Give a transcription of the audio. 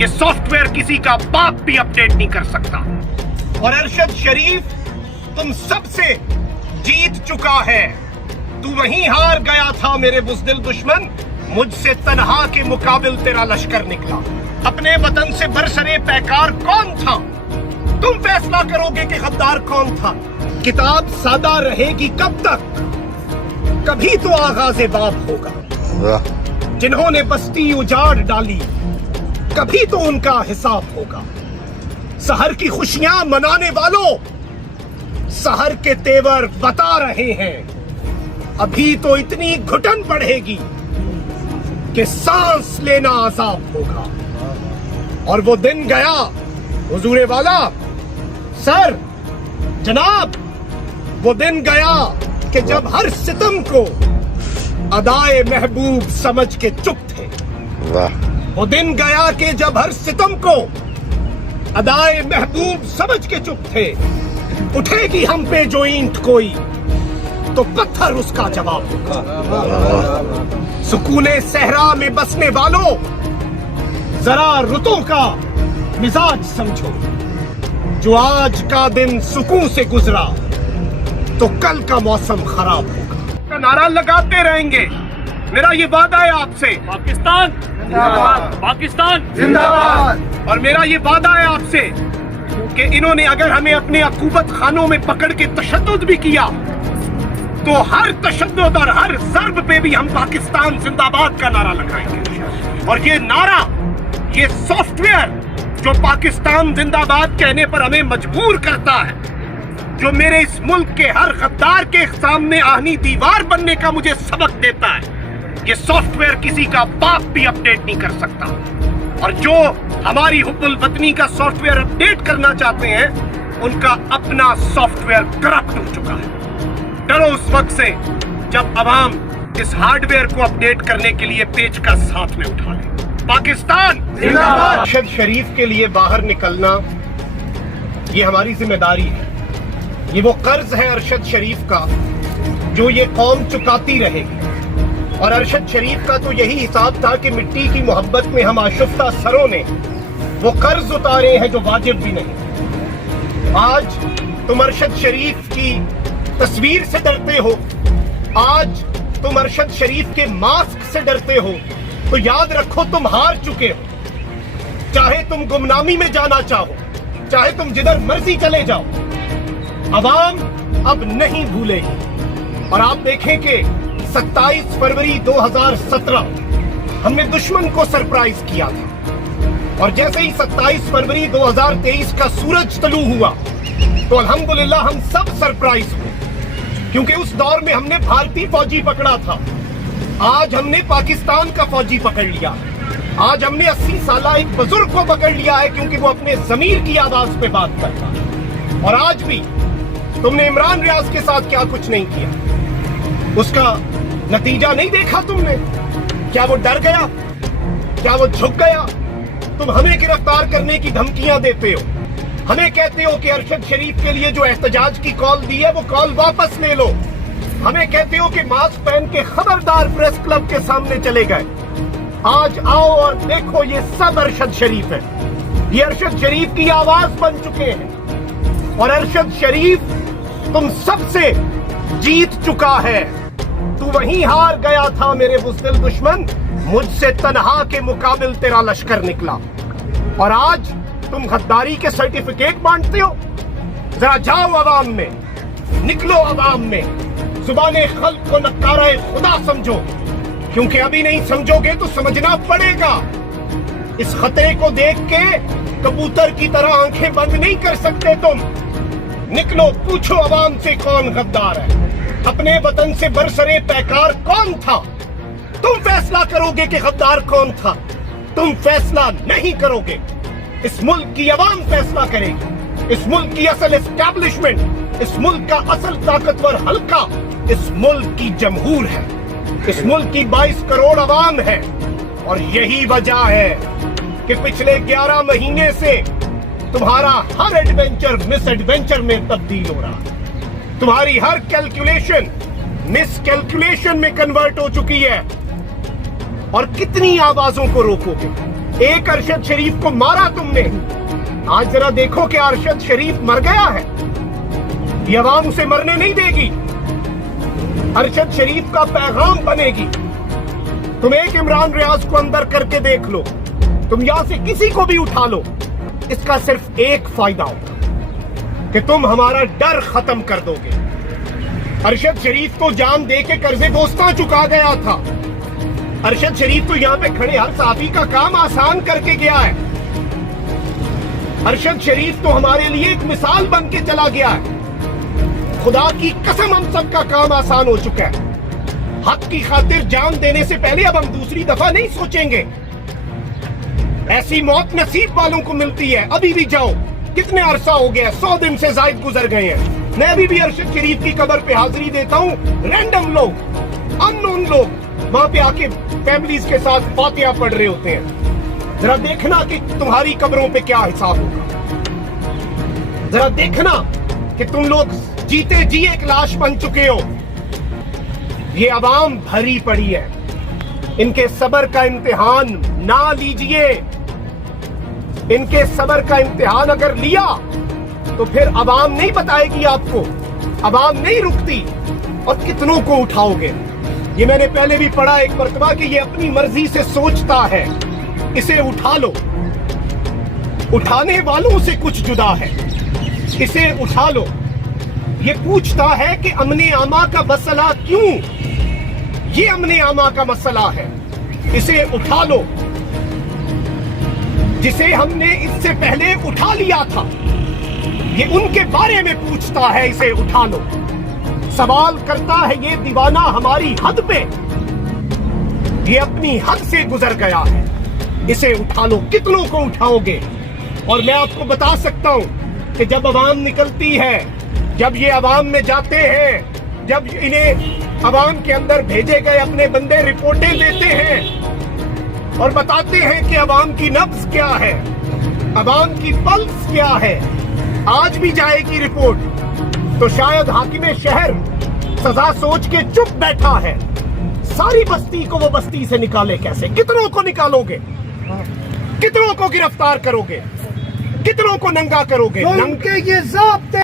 ये सॉफ्टवेयर किसी का बाप भी अपडेट नहीं कर सकता। और अरशद शरीफ तुम सबसे जीत चुका है। तू वहीं हार गया था मेरे बुज़दिल दुश्मन, मुझसे तन्हा के मुकाबिल तेरा लश्कर निकला। अपने वतन से बरसरे पैकार कौन था? तुम फैसला करोगे कि गद्दार कौन था। किताब सादा रहेगी कब तक? कभी तो आगाज़े बाब होगा। जिन्होंने बस्ती उजाड़ डाली कभी तो उनका हिसाब होगा। सहर की खुशियां मनाने वालों, सहर के तेवर बता रहे हैं। अभी तो इतनी घुटन बढ़ेगी कि सांस लेना आजाब होगा। और वो दिन गया हुजूरे वाला, सर, जनाब, वो दिन गया कि जब हर सितम को अदाए महबूब समझ के चुप थे। वो दिन गया कि जब हर सितम को अदाए महबूब समझ के चुप थे। उठेगी हम पे जो ईंट कोई तो पत्थर उसका जवाब होगा। सुकूने सहरा में बसने वालों, जरा रुतों का मिजाज समझो। जो आज का दिन सुकून से गुजरा तो कल का मौसम खराब होगा। नारा लगाते रहेंगे, मेरा ये वादा है आपसे। पाकिस्तान जिंदाबाद, पाकिस्तान जिंदाबाद। और मेरा ये वादा है आपसे कि इन्होंने अगर हमें अपने अकूबत खानों में पकड़ के तशद्दुद भी किया तो हर तशद्दुद और हर ज़र्ब पे भी हम पाकिस्तान जिंदाबाद का नारा लगाएंगे। और ये नारा, ये सॉफ्टवेयर जो पाकिस्तान जिंदाबाद कहने पर हमें मजबूर करता है, जो मेरे इस मुल्क के हर गद्दार के सामने आहनी दीवार बनने का मुझे सबक देता है, ये सॉफ्टवेयर किसी का बाप भी अपडेट नहीं कर सकता। और जो हमारी हुब्बुल वतनी का सॉफ्टवेयर अपडेट करना चाहते हैं, उनका अपना सॉफ्टवेयर करप्ट हो चुका है। डरो उस वक्त से जब अवाम इस हार्डवेयर को अपडेट करने के लिए पेचकस साथ में उठा ले। पाकिस्तान जिंदाबाद। अरशद शरीफ के लिए बाहर निकलना ये हमारी जिम्मेदारी है। ये वो कर्ज है अरशद शरीफ का जो ये कौम चुकाती रहेगी। और अरशद शरीफ का तो यही हिसाब था कि मिट्टी की मोहब्बत में हम आशुफ्ता सरों ने वो कर्ज उतारे हैं जो वाजिब भी नहीं। आज तुम अरशद शरीफ की तस्वीर से डरते हो, आज तुम अरशद शरीफ के मास्क से डरते हो, तो याद रखो तुम हार चुके हो। चाहे तुम गुमनामी में जाना चाहो, चाहे तुम जिधर मर्जी चले जाओ, अवाम अब नहीं भूलेगी। और आप देखें कि 27 फरवरी 2017 हमने दुश्मन को सरप्राइज किया था। और जैसे ही 27 फरवरी 2023 का सूरज तलू हुआ तो अल्हम्दुलिल्लाह हम सब सरप्राइज हुए, क्योंकि उस दौर में हमने भारतीय फौजी पकड़ा था। आज हमने पाकिस्तान का फौजी पकड़ लिया। आज हमने 80 साला एक बुजुर्ग को पकड़ लिया है, क्योंकि वो अपने जमीर की आवाज पे बात करता है। और आज भी तुमने इमरान रियाज के साथ क्या कुछ नहीं किया, उसका नतीजा नहीं देखा तुमने। क्या वो डर गया? क्या वो झुक गया? तुम हमें गिरफ्तार करने की धमकियां देते हो, हमें कहते हो कि अरशद शरीफ के लिए जो एहतजाज की कॉल दी है वो कॉल वापस ले लो। हमें कहते हो कि मास्क पहन के खबरदार प्रेस क्लब के सामने चले गए। आज आओ और देखो, ये सब अरशद शरीफ है। ये अरशद शरीफ की आवाज बन चुके हैं। और अरशद शरीफ तुम सबसे जीत चुका है। तू वहीं हार गया था मेरे बुज़दिल दुश्मन, मुझसे तन्हा के मुकाबिल तेरा लश्कर निकला। और आज तुम गद्दारी के सर्टिफिकेट बांटते हो। जरा जाओ अवाम में, निकलो अवाम में, जुबाने खल्क को नक्कारा खुदा समझो, क्योंकि अभी नहीं समझोगे तो समझना पड़ेगा। इस खतरे को देख के कबूतर की तरह आंखें बंद नहीं कर सकते तुम। निकलो, पूछो अवाम से कौन गद्दार है, अपने वतन से बरसरे पैकार कौन था। तुम फैसला करोगे कि गद्दार कौन था। तुम फैसला नहीं करोगे, इस मुल्क की अवाम फैसला करेगी। इस मुल्क की असल एस्टैब्लिशमेंट, इस मुल्क का असल ताकतवर हल्का इस मुल्क की जमहूर है, इस मुल्क की 22 करोड़ अवाम है। और यही वजह है कि पिछले 11 महीने से तुम्हारा हर एडवेंचर मिस एडवेंचर में तब्दील हो रहा है। तुम्हारी हर कैलकुलेशन मिस कैलकुलेशन में कन्वर्ट हो चुकी है। और कितनी आवाजों को रोकोगे, एक अरशद शरीफ को मारा तुमने, आज जरा देखो कि अरशद शरीफ मर गया है। ये अवाम उसे मरने नहीं देगी, अरशद शरीफ का पैगाम बनेगी। तुम एक इमरान रियाज को अंदर करके देख लो, तुम यहां से किसी को भी उठा लो, इसका सिर्फ एक फायदा होगा कि तुम हमारा डर खत्म कर दोगे। अरशद शरीफ तो जान दे के कर्जे दोस्तां चुका गया था। अरशद शरीफ तो यहां पे खड़े हर साथी का काम आसान करके गया है। अरशद शरीफ तो हमारे लिए एक मिसाल बन के चला गया है। खुदा की कसम हम सबका काम आसान हो चुका है। हक की खातिर जान देने से पहले अब हम दूसरी दफा नहीं सोचेंगे। ऐसी मौत नसीब वालों को मिलती है। अभी भी जाओ, कितने अरसा हो गया, 100 दिन से जायद गुजर गए हैं। मैं अभी भी अरशद शरीफ की कब्र पे हाजिरी देता हूँ। रैंडम लोग, अननोन लोग वहां पे आके फैमिलीज के साथ फातिहा पढ़ रहे होते हैं। जरा देखना कि तुम्हारी कब्रों पे क्या हिसाब होगा। जरा देखना कि तुम लोग जीते जी एक लाश बन चुके हो। ये अवाम भरी पड़ी है, इनके सब्र का इम्तिहान ना लीजिए। इनके सब्र का इम्तिहान अगर लिया तो फिर अवाम नहीं बताएगी आपको, अवाम नहीं रुकती। और कितनों को उठाओगे? ये मैंने पहले भी पढ़ा एक मर्तबा कि ये अपनी मर्जी से सोचता है, इसे उठा लो। उठाने वालों से कुछ जुदा है, इसे उठा लो। ये पूछता है कि अमने आमा का मसला क्यों? ये अमने आमा का मसला है, इसे उठा लो। जिसे हमने इससे पहले उठा लिया था, ये उनके बारे में पूछता है, इसे उठा लो। सवाल करता है ये दीवाना हमारी हद पे, ये अपनी हद से गुजर गया है, इसे उठा लो। कितनों को उठाओगे? और मैं आपको बता सकता हूं कि जब अवाम निकलती है, जब ये अवाम में जाते हैं, जब इन्हें अवाम के अंदर भेजे गए अपने बंदे रिपोर्टें देते हैं और बताते हैं कि अवाम की नब्ज क्या है, अवाम की पल्स क्या है, आज भी जाएगी रिपोर्ट, तो शायद हाकिम शहर सजा सोच के चुप बैठा है। सारी बस्ती को वो बस्ती से निकाले कैसे? कितनों को निकालोगे? कितनों को गिरफ्तार करोगे? कितनों को नंगा करोगे? उनके ये ज़ाब्ते